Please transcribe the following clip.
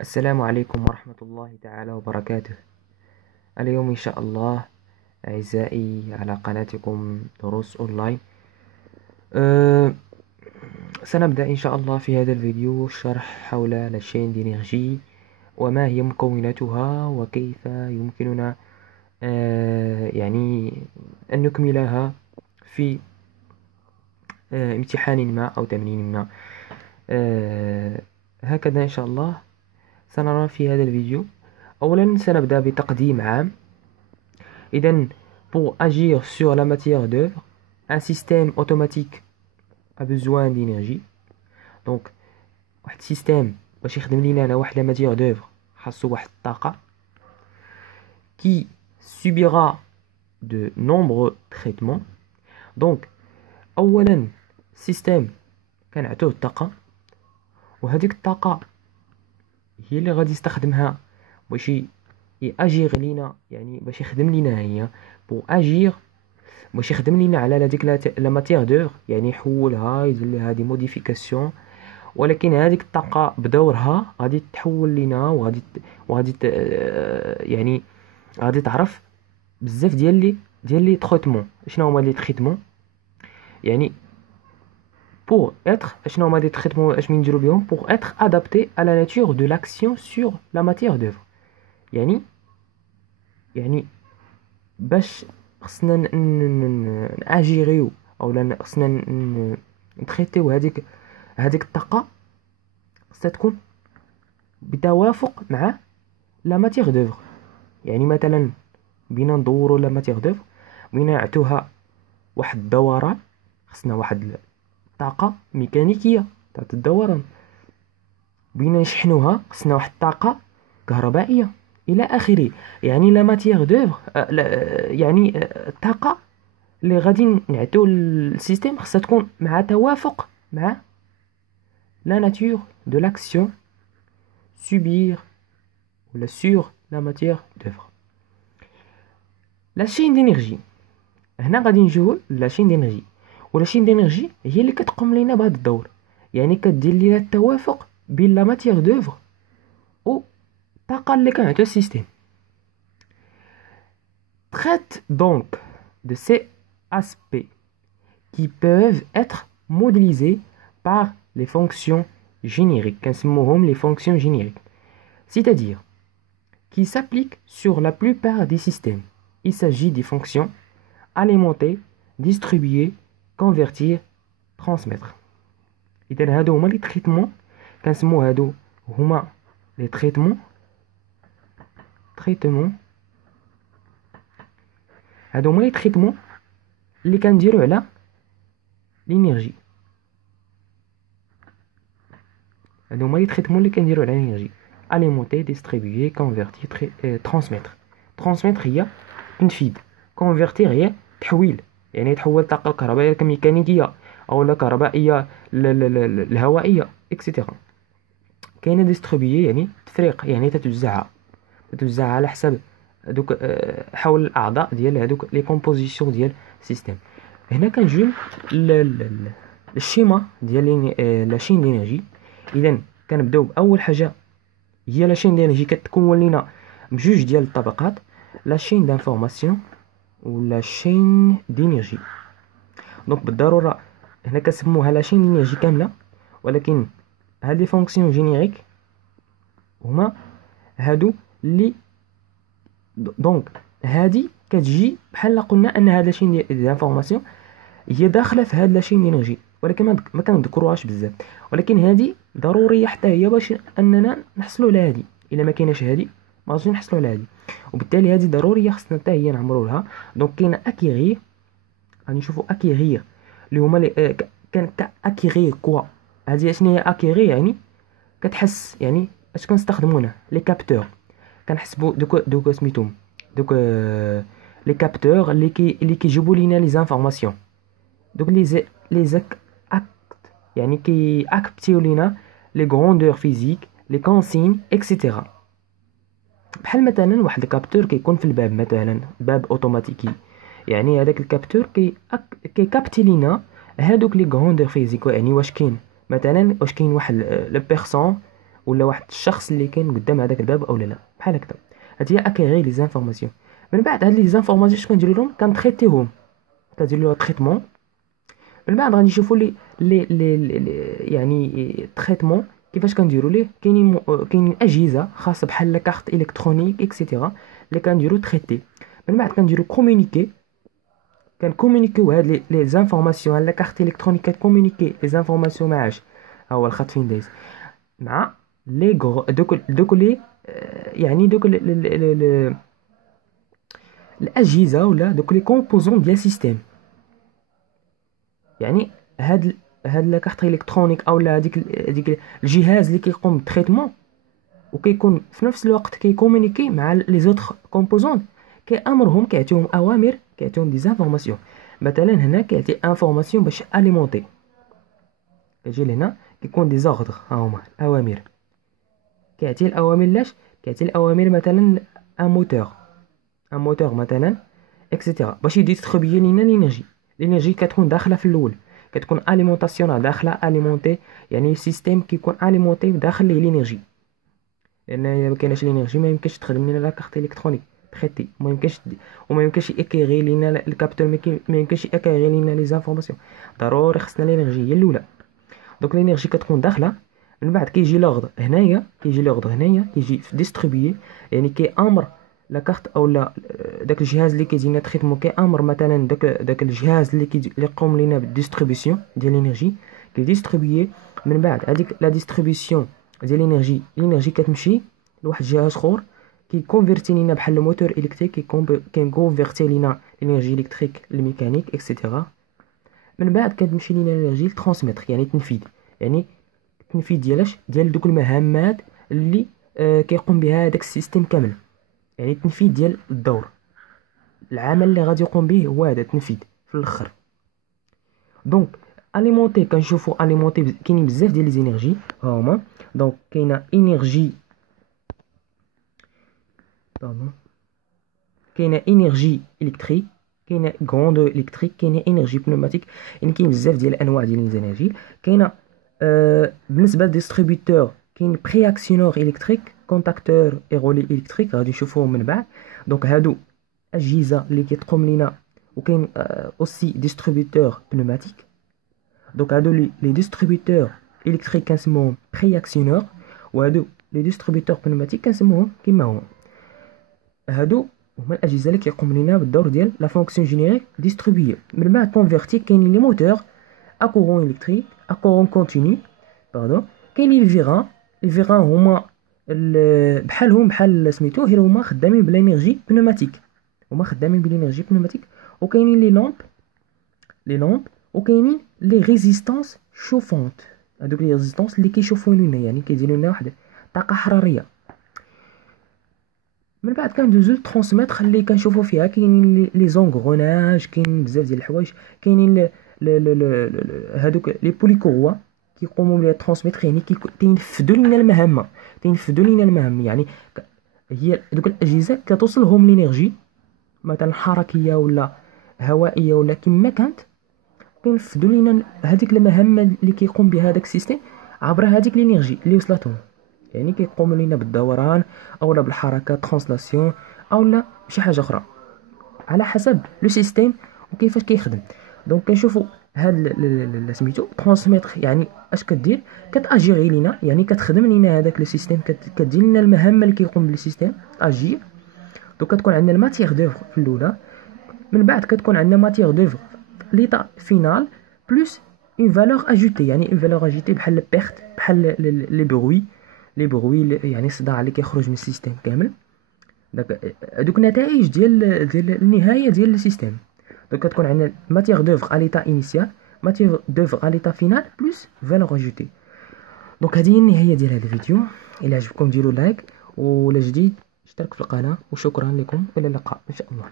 السلام عليكم ورحمة الله تعالى وبركاته. اليوم إن شاء الله أعزائي على قناتكم دروس أونلاين. أه سنبدأ إن شاء الله في هذا الفيديو الشرح حول لاشين دينيرجي وما هي مكوناتها وكيف يمكننا يعني أن نكملها في امتحان ما أو تمرين ما. هكذا إن شاء الله سنرى في هذا الفيديو. أولا سنبدأ بتقديم عام. إذن pour agir sur la matière d'œuvre, un système automatique a besoin d'énergie. Donc واحد سيستيم باش يخدم لينا على واحد لا ماتيير دوفر خاصو واحد الطاقة qui subira de nombreux traitements. Donc أولا سيستيم كنعطوه الطاقة، وهذيك الطاقة هي اللي غادي يستخدمها باش يأجير لينا، يعني باش يخدم لينا هي بو اجير، باش يخدم لينا على هذيك لا ماتيير دوغ، يعني يحولها يدير لها دي موديفيكاسيون. ولكن هذيك الطاقه بدورها غادي تحول لينا وغادي يعني غادي تعرف بزاف ديال لي تريتمون. شنو هما لي تريتمون؟ يعني pour être شنو هما لي تريتمون اش من نديرو بهم pour être adapté à la nature de l'action sur la matière d'œuvre. يعني باش خصنا ناجيريو او خصنا نتريتيو هذيك الطاقه، خصها تكون بتوافق مع لا ماتيغ دوفر. يعني مثلا بينا ندورو لا ماتيغ دوفر، بينا نعطوها واحد الدوران، خصنا واحد الطاقه ميكانيكيه تاع الدوران. بينا نشحنوها، خصنا واحد الطاقه كهربائيه الى اخره. يعني لا ماتيير دوفر يعني الطاقه اللي غادي نعطيو للسيستيم خصها تكون مع توافق مع لا ناتور دو لاكسيون سوبير ولا سور لا ماتيير دوفر. لا شين دينيرجي، هنا غادي نجيو لا شين دينيرجي، ولا شين دينيرجي هي اللي كتقوم لينا بهذا الدور، يعني كدير لينا التوافق بين لا ماتيير دوفر و الطاقه اللي كنعطيو السيستيم. Traite donc de ces aspects qui peuvent être modélisés par les fonctions génériques, les fonctions génériques, c'est-à-dire qui s'appliquent sur la plupart des systèmes. Il s'agit des fonctions alimenter, distribuer, convertir, transmettre. إذن هادو هما لي تريتمون، كنسمو هادو هما لي تريتمون هادو هما لي تريتمون اللي كنديرو على لينيرجي. هادو هما لي تريتمون اللي كنديرو على لينيرجي: اليمونتي، ديستريبيي، كونفيرتي، ترانسميتر. ترانسميتر هي تنفيذ، كونفيرتير هي تحويل، يعني تحول الطاقه الكهربائيه الميكانيكيه او لا كهربائيه الهوائيه اكسيتيرا. كاينه ديستريبيي يعني تفريق، يعني تتوزعها على حسب دوك حول الاعضاء ديال هذوك لي كومبوزيسيون ديال السيستيم. هنا كنجيو الشيما ديال لا شين دينيرجي. اذا كنبداو باول حاجه هي لا شين دينيرجي، كتكون لينا بجوج ديال الطبقات: لا شين دانفورماسيون ولا شين دينيرجي. دونك بالضروره هنا كنسموها لا شين دينيرجي كامله، ولكن هاد لي فونكسيون جينيريك هما هادو اللي دونك هادي كتجي بحال قلنا ان هاد لاشين ديال الانفورماسيون هي داخله في هاد لاشين دينيرجي، ولكن ما كنذكروهاش بزاف. ولكن هادي ضروريه حتى هي باش اننا نحصلوا على هادي. الا ما كايناش هادي ما غاديش نحصلوا على هادي، وبالتالي هادي ضروريه خصنا حتى هي نعمروا لها. دونك كاينه اكيغير، غادي نشوفوا اكيغير اللي هما كان اكيغير كوا. هادي شنو هي اكيغير؟ يعني كتحس، يعني اش كنستخدمونا لي كابتور، كنحسبوا دوك سميتهم دوك لي كابتور اللي كيجيبوا لينا لي زانفورماسيون، دوك لي اكت، يعني كي اكتيو لينا لي غروندور فيزيك، لي كونسين اكسيتيرا. بحال مثلا واحد الكابتور كيكون في الباب، مثلا باب اوتوماتيكي، يعني هذاك الكابتور كيكابتي لينا هادوك لي غروندور فيزيك. يعني واش كاين مثلا واحد لو بيرسون ولا واحد الشخص اللي كاين قدام هذاك الباب او لا، بحال هكذا. هادي هي اكيغي لي زانفورماسيون. من بعد هاد لي زانفورماسيون اش كنديرو لهم؟ كنتريتيهم، كندير له تريتمون. من بعد غادي نشوفوا لي يعني تريتمون كيفاش كنديروا ليه. كاينين اجهزه خاصه بحال لا كارت الكترونيك اكسيتيرا اللي كنديروا تريتي. من بعد كنديروا كومونيكي، كنكومونيكيو هاد لي زانفورماسيون على لا كارت الكترونيك، كتكومونيكي لي زانفورماسيون معاش، ها هو الخط فين دايز، مع لي دوك لي يعني دوك الاجهزه ولا دوك لي كومبوزون ديال السيستيم. يعني هاد لا كارت الكترونيك او هذيك الجهاز اللي كيقوم بالتريتمون وكيكون في نفس الوقت كيكومونيكي مع لي زوتر كومبوزون، كيامرهم، كيعطيهم اوامر، كيعطيهم دي زانفورماسيون. مثلا هنا كيعطي انفورماسيون باش اليمونتي، كيجي لهنا كيكون دي زوردر، ها هما اوامر. كيعطي الاوامر لاش؟ كيعطي الاوامر مثلا ان موتور مثلا اكسيتيرا باش يديستريبيي لينا لينيرجي كتكون داخله في الاول، كتكون اليمونطاسيون داخله اليمونتي، يعني السيستيم كيكون اليمونتي داخل ليه لينيرجي، لان الا ما كايناش لينيرجي ما يمكنش تخدم لينا لا كارت الكترونيك تريتي، وما يمكنش يكيغي لينا الكابتور، ما يمكنش يكيغي لينا لي زانفورماسيون. ضروري خصنا لينيرجي هي الاولى. دونك لينيرجي كتكون داخله. من بعد كيجي لوغد هنايا، كيجي في ديستريبيي، يعني كيامر لا كارت او لا داك الجهاز اللي كيدير تريتمون، كيامر مثلا داك الجهاز اللي يقوم لينا بالديستريبيسيون ديال الانرجي، كيديستريبيي. من بعد هذيك لا ديستريبيسيون ديال الانرجي كتمشي لواحد الجهاز اخر، كيكونفيرتي لينا بحال الموتور الكتريك، كيكونفيرتي لينا الانرجي الكتريك الميكانيك اكسيتيرا. من بعد كتمشي لينا الانرجي للترانسميتر، يعني التنفيذ، يعني التنفيذ ديال دوك المهمات اللي كيقوم بها داك السيستم كامل، يعني التنفيذ ديال الدور، العمل اللي غادي يقوم به هو هذا التنفيذ في الاخر. دونك اليمونتي، كنشوفوا اليمونتي كاينين بزاف ديال لي زينيرجي، ها هما. دونك كاينه انرجي، كاينه انرجي الكتريك، كاينه غروندو الكتريك، كاينه انرجي بنوماتيك، يعني كاين بزاف ديال الانواع ديال الانرجي. كاينه بالنسبه للديستريبيوتور كاين بري اكسيونور الكتريك، كونتاكتور اي رولي الكتريك، غادي نشوفوهم من بعد. دونك هادو اجهزه اللي كتقوم لينا. وكاين اوسي ديستريبيوتور بنوماتيك. دونك هادو لي ديستريبيوتور الكتريك كنسموهم بري اكسيونور، وهادو لي ديستريبيوتور بنوماتيك كنسموهم كيما هما. هادو هما الاجهزه اللي كيقوم لينا بالدور ديال لا فونكسيون جينيريك ديستريبيي. من بعد كونفيرتي كاينين لي موتور ا كورون الكتريك، ا كورون كونتيني، كاينين لي فيغان هما بحال سميتو، غير هما خدامين بالانرجي بنوماتيك، وكاينين لي لامب، وكاينين لي ريزيستانس شوفونت، هادوك لي ريزيستانس اللي كيشوفوا لنا، يعني كيديروا لنا واحد الطاقه حراريه. من بعد كندوزو للترانسميتر اللي كنشوفوا فيها كاينين لي زونغروناج، كاين بزاف ديال الحوايج، كاينين هادوك لي بوليكوروا كيقوموا بلا ترانسميتر، يعني تينفذوا لنا المهام، يعني هي دوك الاجهزه كتوصلهم لينيرجي مثلا حركيه ولا هوائيه ولا كما كانت، كينفذوا لنا هذيك المهمه اللي كيقوم بها داك السيستم عبر هذيك الانرجي اللي وصلتهم، يعني كيقوم لنا بالدوران او لا بالحركه ترانسلاسيون او لا شي حاجه اخرى على حسب لو سيستيم وكيفاش كيخدم. دونك كنشوفوا هاد سميتو ترانسميتر، يعني اش كدير؟ كتاجيغي لينا، يعني كتخدم لينا هذاك لو سيستيم، كدير لنا المهمه اللي كيقوم بها السيستيم اجير. دونك كتكون عندنا الماتيير دوفر في الاولى، من بعد كتكون عندنا ماتيير دوفر ليطا فينال بلس اون فالور اجوتي، يعني اون فالور اجوتي بحال بيرت، بحال لي بروي يعني الصداع اللي كيخرج من السيستيم كامل. دوك النتائج ديال النهايه ديال السيستيم. دونك كتكون عندنا ماتيير دوفر ا ليطا انيسيال، ماتيير دوفر ا ليطا فينال بلس فالور اجوتي. دونك هذه هي النهايه ديال هذا الفيديو. الى عجبكم ديروا لايك، ولا جديد اشترك في القناه، وشكرا لكم والى اللقاء ان شاء الله.